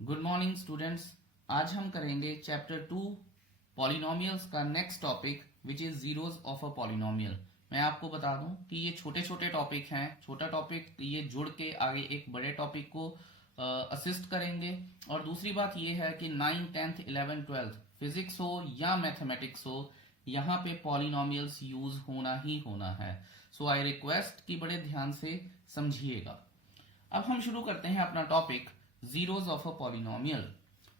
Good morning students. आज हम करेंगे चैप्टर 2 पॉलिनोमियल्स का next topic which is zeros of a polynomial. मैं आपको बता दूं कि ये छोटे छोटे टॉपिक हैं। छोटा टॉपिक ये जुड़ के आगे एक बड़े टॉपिक को असिस्ट करेंगे। और दूसरी बात ये है कि 9th 10th 11th 12th physics हो या मैथमेटिक्स हो, यहाँ पे पॉलिनोमियल्स यूज होना ही होना है। सो आई रिक्वेस्ट कि बड़े ध्यान से समझिएगा। अब हम शुरू करते हैं अपना topic zeros of a polynomial.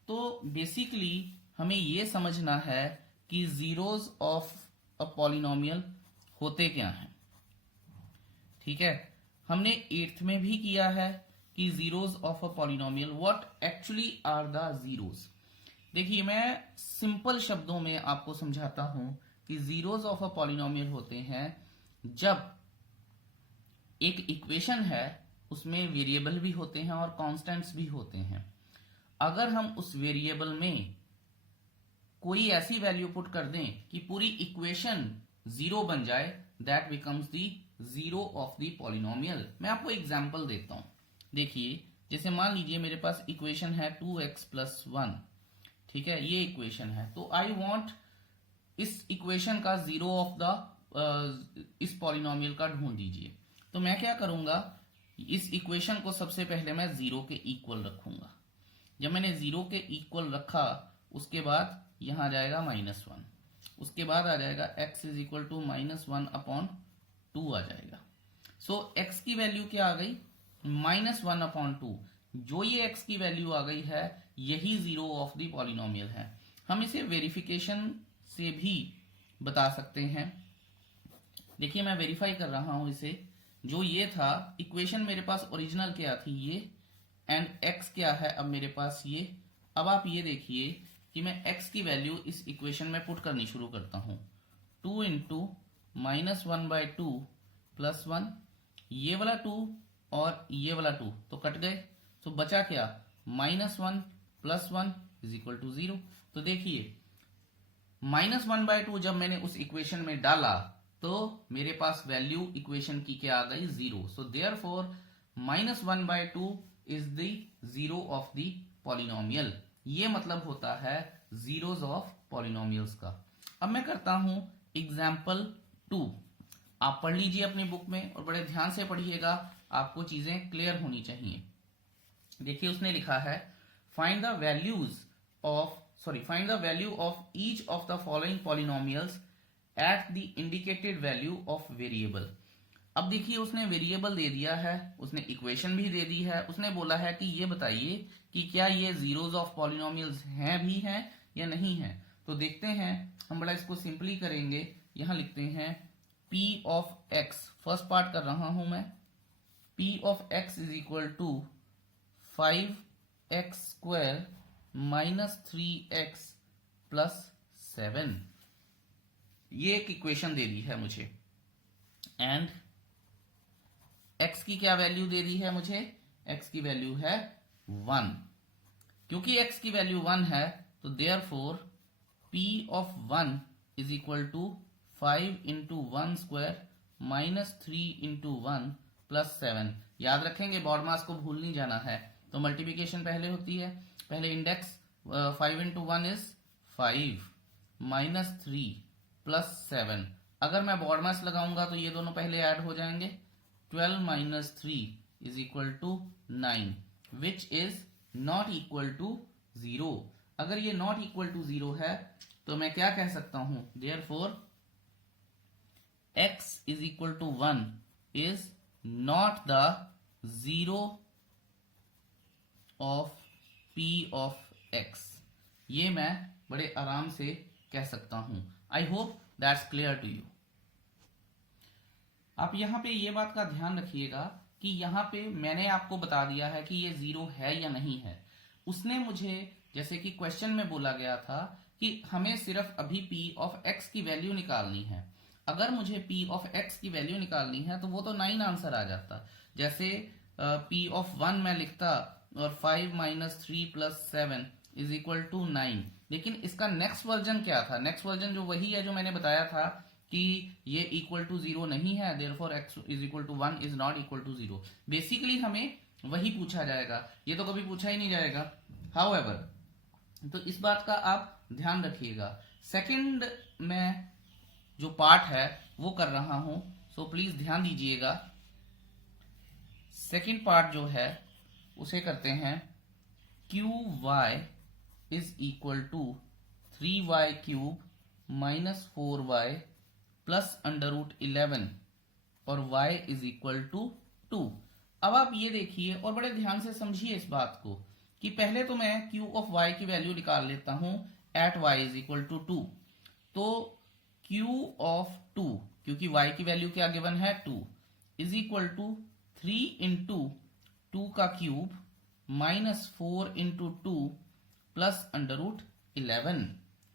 तो बेसिकली हमें यह समझना है कि जीरोस ऑफ अ पॉलिनोमियल होते क्या हैं। ठीक है, हमने 8th में भी किया है कि zeros of a polynomial what actually are the zeros. देखिए, मैं सिंपल शब्दों में आपको समझाता हूं कि जीरोस ऑफ अ पॉलिनोमियल होते हैं जब एक इक्वेशन है उसमें वेरिएबल भी होते हैं और कांस्टेंट्स भी होते हैं। अगर हम उस वेरिएबल में कोई ऐसी वैल्यू पुट कर दें कि पूरी इक्वेशन जीरो बन जाए, that becomes the zero of the polynomial. मैं आपको एग्जांपल देता हूं। देखिए, जैसे मान लीजिए मेरे पास इक्वेशन है 2x+1। ठीक है, ये इक्वेशन है। तो आई वांट इस इक्वेशन का जीरो ऑफ द इस पॉलिनोमियल का ढूंढ दीजिए। तो मैं क्या करूंगा, इस इक्वेशन को सबसे पहले मैं जीरो के इक्वल रखूंगा। जब मैंने जीरो के इक्वल रखा, उसके बाद यहां जाएगा -1, उसके बाद आ जाएगा x इज इक्वल टू -1/2 आ जाएगा। सो x की वैल्यू क्या आ गई, -1/2। जो ये x की वैल्यू आ गई है, यही जीरो ऑफ द पॉलिनोमियल है। हम इसे वेरिफिकेशन से भी बता सकते हैं। देखिए, मैं वेरीफाई कर रहा हूं इसे। जो ये था, इक्वेशन मेरे पास ओरिजिनल क्या थी, ये, एंड x क्या है अब मेरे पास ये। अब आप ये देखिए कि मैं x की वैल्यू इस इक्वेशन में पुट करनी शुरू करता हूं। 2 इंटू -1/2 +1, ये वाला 2 और ये वाला 2 तो कट गए। तो बचा क्या, -1 +1 इज इक्वल टू 0। तो देखिए, -1/2 जब मैंने उस इक्वेशन में डाला तो मेरे पास वैल्यू इक्वेशन की क्या आ गई, 0। So therefore -1/2 is the zero of the polynomial. ये मतलब होता है जीरोस ऑफ पॉलिनोमियल्स का। अब मैं करता हूं एग्जाम्पल 2। आप पढ़ लीजिए अपनी बुक में और बड़े ध्यान से पढ़िएगा, आपको चीजें क्लियर होनी चाहिए। देखिए, उसने लिखा है find the value of each of the following polynomials at the indicated value of variable. अब देखिए, उसने वेरिएबल दे दिया है, उसने इक्वेशन भी दे दी है, उसने बोला है कि ये बताइए कि क्या ये जीरोस ऑफ पॉलिनोमियल्स हैं भी हैं या नहीं है। तो देखते हैं, हम बड़ा इसको सिंपली करेंगे। यहां लिखते हैं p of x, first part कर रहा हूं मैं। p of x is equal to 5x² -3x + 7। ये एक इक्वेशन दे दी है मुझे। एंड x की क्या वैल्यू दे दी है मुझे, x की वैल्यू है 1। क्योंकि x की वैल्यू 1 है, तो therefore p of 1 is equal to 5 into 1² -3 into 1 +7। याद रखेंगे, बॉड मास को भूल नहीं जाना है। तो मल्टीप्लीकेशन पहले होती है, पहले इंडेक्स 5 इंटू 1 इज 5 -3 +7। अगर मैं बॉड मास लगाऊंगा तो ये दोनों पहले ऐड हो जाएंगे। 12 - 3 is equal to 9, which is not equal to 0। अगर ये नॉट इक्वल टू 0 है तो मैं क्या कह सकता हूं, therefore x is equal to 1 is not the zero of p of x। ये मैं बड़े आराम से कह सकता हूं। I hope that's clear to you. आप यहां पे ये बात का ध्यान रखिएगा कि यहां पे मैंने आपको बता दिया है कि ये जीरो है या नहीं है। उसने मुझे, जैसे कि क्वेश्चन में बोला गया था कि हमें सिर्फ अभी p ऑफ x की वैल्यू निकालनी है। अगर मुझे p ऑफ x की वैल्यू निकालनी है तो वो तो 9 आंसर आ जाता। जैसे p ऑफ 1 मैं लिखता और 5 - 3 + 7 इज इक्वल टू 9। लेकिन इसका नेक्स्ट वर्जन क्या था, नेक्स्ट वर्जन जो वही है जो मैंने बताया था कि ये इक्वल टू 0 नहीं है, therefore x is equal to 1 is not equal to 0। Basically हमें वही पूछा जाएगा, ये तो कभी पूछा ही नहीं जाएगा। हाउएवर, तो इस बात का आप ध्यान रखिएगा। सेकंड में जो पार्ट है वो कर रहा हूं, सो प्लीज ध्यान दीजिएगा। सेकंड पार्ट जो है उसे करते हैं Q Y is equal to 3y cube minus 4y plus under root 11 और y इज इक्वल टू 2। अब आप ये देखिए और बड़े ध्यान से समझिए इस बात को कि पहले तो मैं q ऑफ y की वैल्यू निकाल लेता हूं at y is equal to 2। तो q ऑफ 2, क्योंकि y की वैल्यू क्या गिवन है 2, इज इक्वल टू 3 इंटू 2 का cube minus 4 into 2 plus under root 11।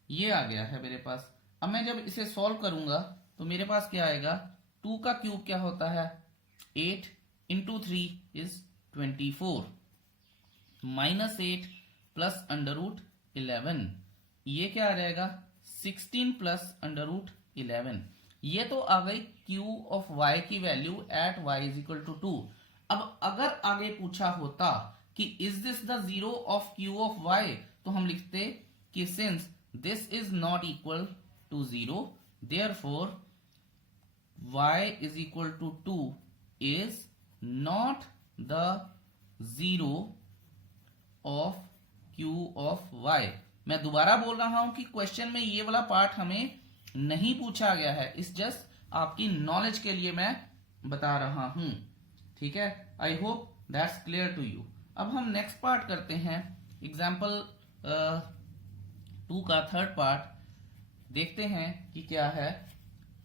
ये आ गया है मेरे पास। अब मैं जब इसे सॉल्व करूंगा तो मेरे पास क्या आएगा, 2 का क्यूब क्या होता है 8 into 3 is 24 minus 8 plus under root 11, ये क्या आ जाएगा 16 प्लस अंडर रूट 11। ये तो आ गई q ऑफ y की value at y is equal to 2। अब अगर आगे पूछा होता कि is this the zero of q of y, तो हम लिखते कि since this is not equal to 0 therefore y is equal to 2 is not the zero of q of y। मैं दोबारा बोल रहा हूं कि क्वेश्चन में ये वाला पार्ट हमें नहीं पूछा गया है, इस जस्ट आपकी नॉलेज के लिए मैं बता रहा हूं। ठीक है, I hope that's clear to you. अब हम नेक्स्ट पार्ट करते हैं, एग्जाम्पल 2 का थर्ड पार्ट देखते हैं कि क्या है।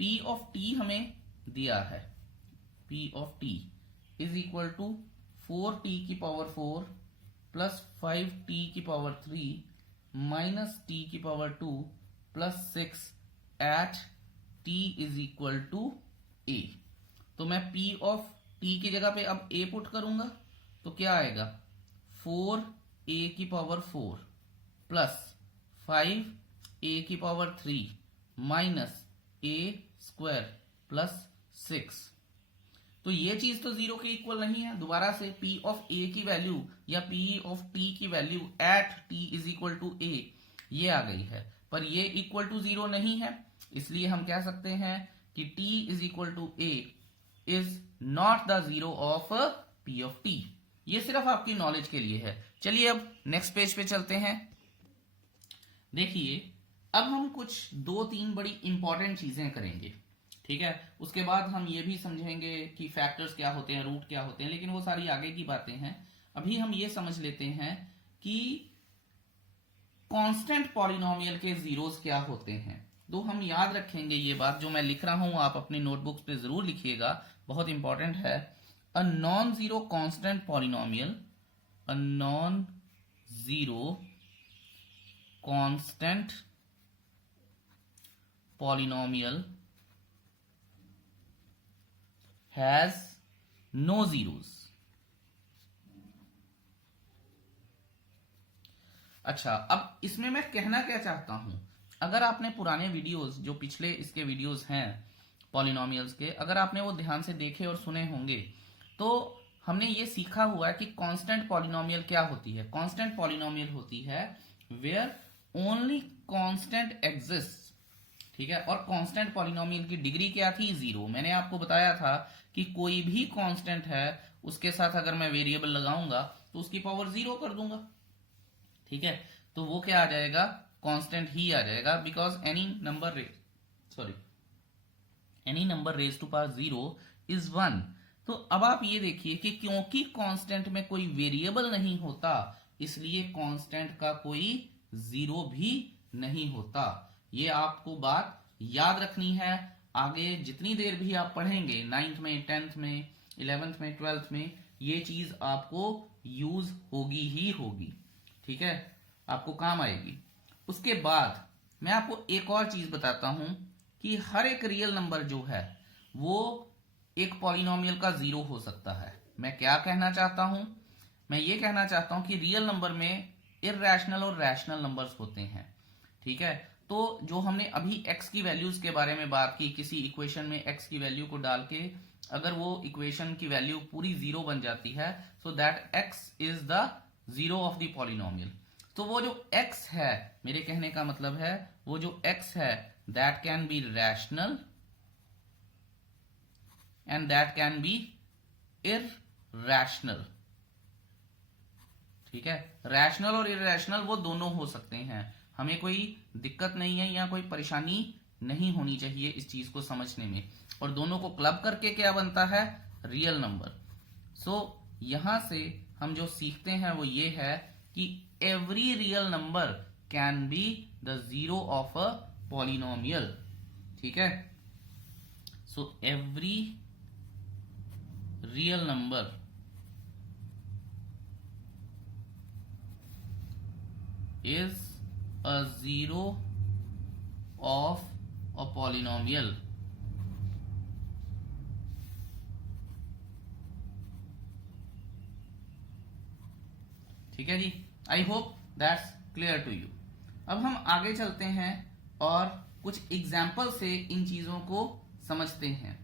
p ऑफ t हमें दिया है, p of t is equal to 4t की पावर 4 प्लस 5t की पावर 3 माइनस t की power 2 plus 6 at t is equal to a। तो मैं p ऑफ t की जगह पे अब a पुट करूंगा तो क्या आएगा 4a की पावर 4 प्लस 5a की power 3 minus a square plus 6। तो ये चीज तो जीरो के इक्वल नहीं है। दोबारा से p ऑफ a की वैल्यू या p ऑफ t की value at t is equal to a ये आ गई है, पर ये इक्वल टू जीरो नहीं है, इसलिए हम कह सकते हैं कि t is equal to a is not the zero of p of t। ये सिर्फ आपकी नॉलेज के लिए है। चलिए अब नेक्स्ट पेज पे चलते हैं। देखिए अब हम कुछ 2-3 बड़ी इंपॉर्टेंट चीजें करेंगे, ठीक है। उसके बाद हम ये भी समझेंगे कि फैक्टर्स क्या होते हैं, रूट क्या होते हैं, लेकिन वो सारी आगे की बातें हैं। अभी हम ये समझ लेते हैं कि कांस्टेंट पॉलिनोमियल के जीरोस क्या होते हैं। तो हम याद रखेंगे ये बात, जो मैं लिख रहा हूं आप अपनी नोटबुक्स पे जरूर लिखिएगा, बहुत इंपॉर्टेंट है। A non zero constant polynomial, a non zero constant polynomial has no zeros। अच्छा, अब इसमें मैं कहना क्या चाहता हूं, अगर आपने पुराने वीडियोस जो पिछले इसके वीडियोस हैं पॉलिनोमियल्स के, अगर आपने वो ध्यान से देखे और सुने होंगे तो हमने ये सीखा हुआ है कि कांस्टेंट पॉलिनोमियल क्या होती है। कांस्टेंट पॉलिनोमियल होती है वेयर ओनली कांस्टेंट एग्जिस्ट, ठीक है। और कांस्टेंट पॉलिनोमियल की डिग्री क्या थी, 0। मैंने आपको बताया था कि कोई भी कांस्टेंट है उसके साथ अगर मैं वेरिएबल लगाऊंगा तो उसकी पावर 0 कर दूंगा, ठीक है। तो वो क्या आ जाएगा, कांस्टेंट ही आ जाएगा, because any number raise to power 0 is 1। तो अब आप ये देखिए कि क्योंकि कांस्टेंट में कोई वेरिएबल नहीं होता, इसलिए कांस्टेंट का कोई जीरो भी नहीं होता। ये आपको बात याद रखनी है। आगे जितनी देर भी आप पढ़ेंगे 9th में, 10th में, 11th में, 12th में, ये चीज आपको यूज होगी ही होगी, ठीक है, आपको काम आएगी। उसके बाद मैं आपको एक और चीज बताता हूं कि हर एक रियल नंबर जो है वो एक पॉलिनोमियल का जीरो हो सकता है। मैं क्या कहना चाहता हूं, मैं ये कहना चाहता हूं कि रियल नंबर में इररेशनल और रैशनल नंबर्स होते हैं, ठीक है। तो जो हमने अभी x की वैल्यूज के बारे में बात की, किसी इक्वेशन में x की वैल्यू को डाल के अगर वो इक्वेशन की वैल्यू पूरी 0 बन जाती है, so that x is the zero of the polynomial. तो वो जो x है, मेरे कहने का मतलब है वो जो x है that can be rational and that can be irrational. ठीक है, रैशनल और इररैशनल वो दोनों हो सकते हैं, हमें कोई दिक्कत नहीं है या कोई परेशानी नहीं होनी चाहिए इस चीज को समझने में। और दोनों को क्लब करके क्या बनता है, रियल नंबर। सो यहां से हम जो सीखते हैं वो ये है कि every real number can be the zero of a polynomial. ठीक है, so every real number is a zero of a polynomial। ठीक है जी, I hope that's clear to you. अब हम आगे चलते हैं और कुछ एग्जाम्पल से इन चीजों को समझते हैं।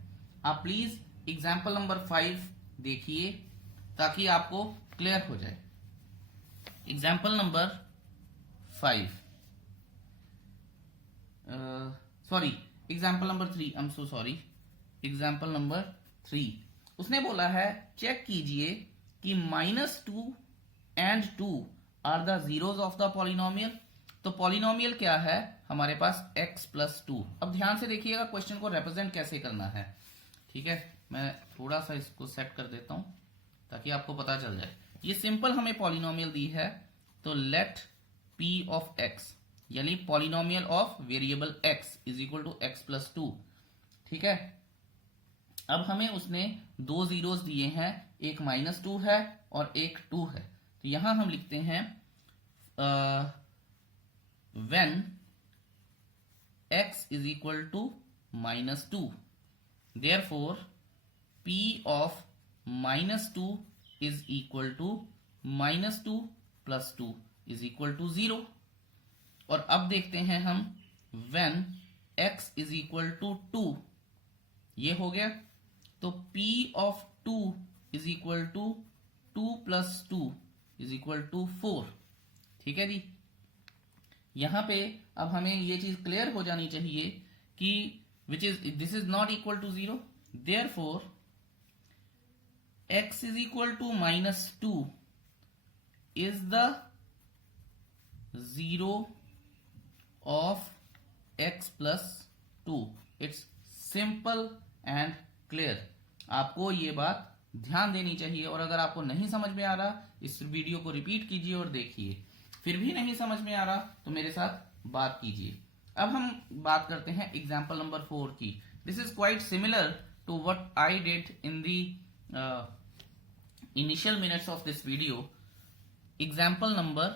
आप प्लीज एग्जाम्पल नंबर 5 देखिए ताकि आपको क्लियर हो जाए। Example number 5, sorry example number 3, I am so sorry, example number 3। उसने बोला है चेक कीजिए कि -2 and 2 are the zeros of the polynomial. तो पॉलिनोमियल क्या है हमारे पास x+2। अब ध्यान से देखिएगा क्वेश्चन को रिप्रेजेंट कैसे करना है। ठीक है, मैं थोड़ा सा इसको सेट कर देता हूं ताकि आपको पता चल जाए। ये सिंपल हमें पॉलिनोमियल दी है, तो लेट p ऑफ x यानी polynomial of variable x is equal to x+2। ठीक है, अब हमें उसने दो जीरोस दिए हैं, एक -2 है और एक 2 है। तो यहां हम लिखते हैं when x is equal to -2, therefore p of -2 is equal to -2 plus 2 is equal to 0। और अब देखते हैं हम when x is equal to 2, ये हो गया, तो p of 2 is equal to 2 plus 2 is equal to 4। ठीक है जी, यहां पे अब हमें ये चीज क्लियर हो जानी चाहिए कि this is not equal to 0, therefore x is equal to -2 is the zero of x+2। It's simple and clear. आपको ये बात ध्यान देनी चाहिए, और अगर आपको नहीं समझ में आ रहा इस वीडियो को रिपीट कीजिए और देखिए, फिर भी नहीं समझ में आ रहा तो मेरे साथ बात कीजिए। अब हम बात करते हैं एग्जाम्पल नंबर 4 की। This is quite similar to what I did in the initial minutes of this video. Example number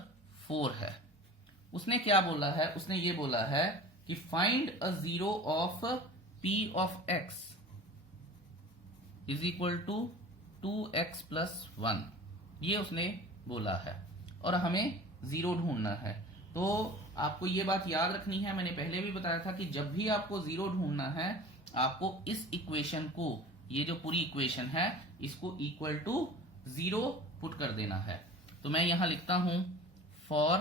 4 है, उसने क्या बोला है, उसने ये बोला है कि find a zero of p of x is equal to 2x+1, ये उसने बोला है और हमें जीरो ढूंढना है। तो आपको ये बात याद रखनी है, मैंने पहले भी बताया था कि जब भी आपको जीरो ढूंढना है आपको इस इक्वेशन को, ये जो पूरी इक्वेशन है इसको इक्वल टू 0 पुट कर देना है। तो मैं यहां लिखता हूं for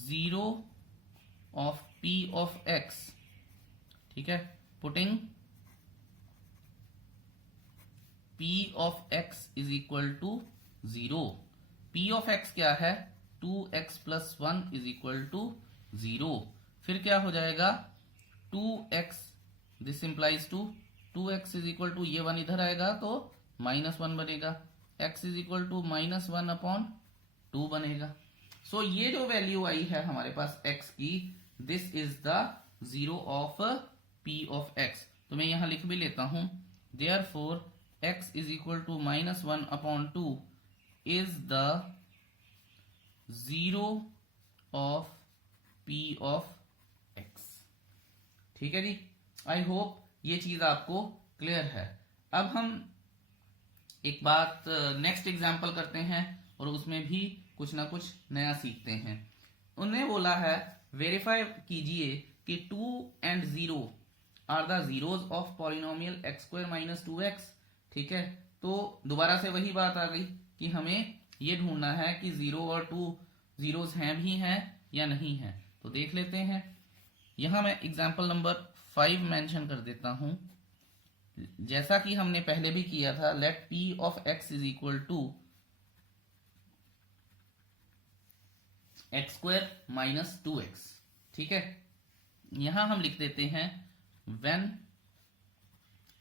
zero of p of x, ठीक है, putting p of x is equal to 0। p of x क्या है, 2x+1 इज इक्वल टू 0। फिर क्या हो जाएगा, 2x, this implies 2x is equal to, ये 1 इधर आएगा तो -1 बनेगा, x इज इक्वल टू -1/2 बनेगा। सो ये जो वैल्यू आई है हमारे पास x की, this is the zero of p of x। तो मैं यहां लिख भी लेता हूं, therefore x is equal to -1/2 is the zero of p of x। ठीक है जी, आई होप ये चीज आपको क्लियर है। अब हम एक बात नेक्स्ट एग्जाम्पल करते हैं और उसमें भी कुछ ना कुछ नया सीखते हैं। उन्हें बोला है वेरीफाई कीजिए कि 2 and 0 are the zeros of polynomial x² - 2x। ठीक है, तो दोबारा से वही बात आ गई कि हमें ये ढूंढना है कि 0 और 2 जीरोस हैं भी हैं या नहीं हैं, तो देख लेते हैं। यहां मैं एग्जाम्पल नंबर 5 मेंशन कर देता हूं। जैसा कि हमने पहले भी किया था, let p of x is equal to x square minus 2x। ठीक है, यहां हम लिख देते हैं when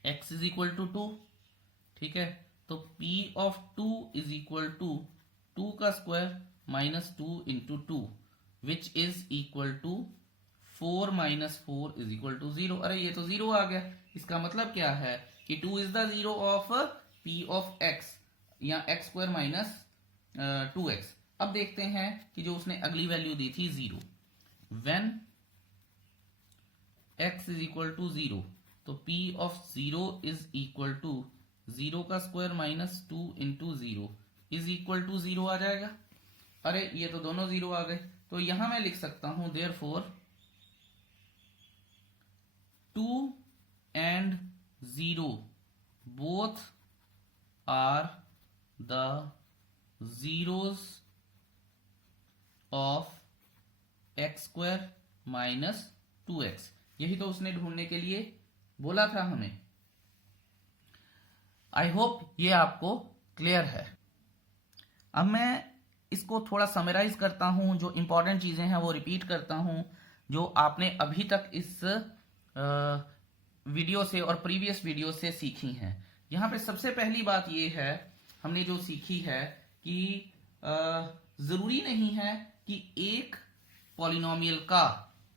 x is equal to 2। ठीक है, तो p of 2 is equal to 2 का square minus 2 into 2 which is equal to 4 minus 4 is equal to 0। अरे ये तो 0 आ गया। इसका मतलब क्या है कि 2 is the 0 of p of x या x स्क्वायर माइनस 2x। अब देखते हैं कि जो उसने अगली वैल्यू दी थी 0, when x is equal to 0, तो p of 0 is equal to 0 का square minus 2 into 0 is equal to 0 आ जाएगा। अरे ये तो दोनों 0 आ गए, तो यहां मैं लिख सकता हूं therefore 2 and 0 both are the zeros of x square minus 2x। यही तो उसने ढूंढने के लिए बोला था हमें। आई होप ये आपको क्लियर है। अब मैं इसको थोड़ा समराइज करता हूं, जो इंपॉर्टेंट चीजें हैं वो रिपीट करता हूं जो आपने अभी तक इस वीडियो से और प्रीवियस वीडियो से सीखी हैं। यहां पे सबसे पहली बात ये है, हमने जो सीखी है कि जरूरी नहीं है कि एक पॉलिनोमियल का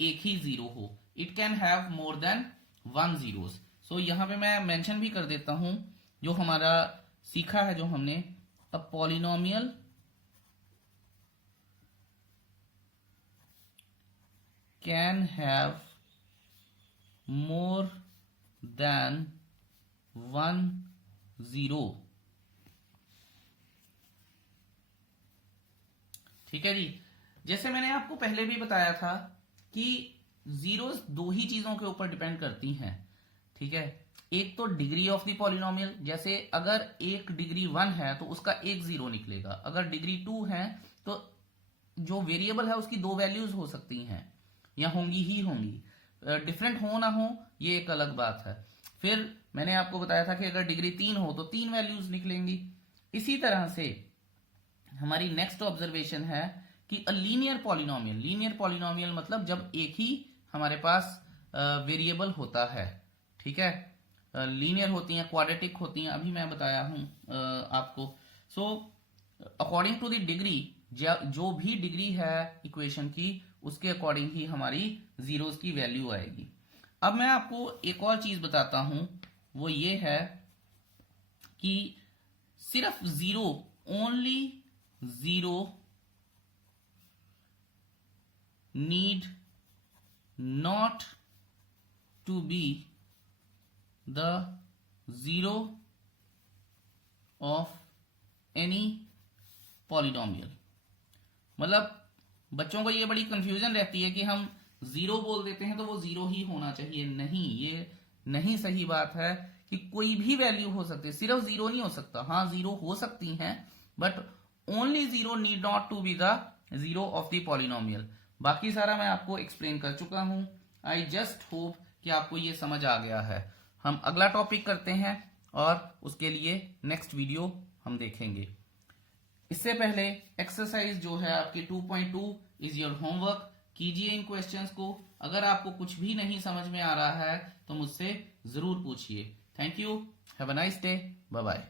एक ही जीरो हो, it can have more than 1 zeros. So यहां पे मैं मेंशन भी कर देता हूं जो हमारा सीखा है, जो हमने a polynomial can have more than 1 zero. ठीक है जी, जैसे मैंने आपको पहले भी बताया था कि जीरोस दो ही चीजों के ऊपर डिपेंड करती हैं। ठीक है, एक तो डिग्री ऑफ द पॉलिनोमियल, जैसे अगर एक डिग्री 1 है तो उसका एक जीरो निकलेगा, अगर डिग्री 2 है तो जो वेरिएबल है उसकी दो वैल्यूज हो सकती हैं या होंगी ही होंगी, डिफरेंट हो ना हो ये एक अलग बात है। फिर मैंने आपको बताया था कि अगर डिग्री 3 हो तो 3 वैल्यूज निकलेंगी। इसी तरह से हमारी नेक्स्ट ऑब्जर्वेशन है कि a linear polynomial, linear polynomial मतलब जब एक ही हमारे पास वेरिएबल होता है। ठीक है, लीनियर होती हैं, क्वाड्रेटिक होती हैं, अभी मैं बताया हूं आपको। So according to the degree, जो भी डिग्री है इक्वेशन की उसके अकॉर्डिंग ही हमारी जीरोस की वैल्यू आएगी। अब मैं आपको एक और चीज बताता हूं, वो ये है कि सिर्फ zero, only zero need not to be the zero of any polynomial। मतलब बच्चों को ये बड़ी कंफ्यूजन रहती है कि हम जीरो बोल देते हैं तो वो जीरो ही होना चाहिए। नहीं, ये नहीं सही बात है कि कोई भी वैल्यू हो सकती है, सिर्फ जीरो नहीं हो सकता। हाँ, जीरो हो सकती हैं, but only zero need not to be the zero of the polynomial. बाकी सारा मैं आपको एक्सप्लेन कर चुका हूं। आई जस्ट होप कि आपको ये समझ आ गया है। हम अगला टॉपिक करते हैं और उसके लिए नेक्स्ट वीडियो हम देखेंगे। इससे पहले एक्सरसाइज जो है आपकी 2.2 इज योर होमवर्क, कीजिए इन क्वेश्चंस को। अगर आपको कुछ भी नहीं समझ में आ रहा है तो मुझसे जरूर पूछिए। Thank you, have a nice day, bye bye.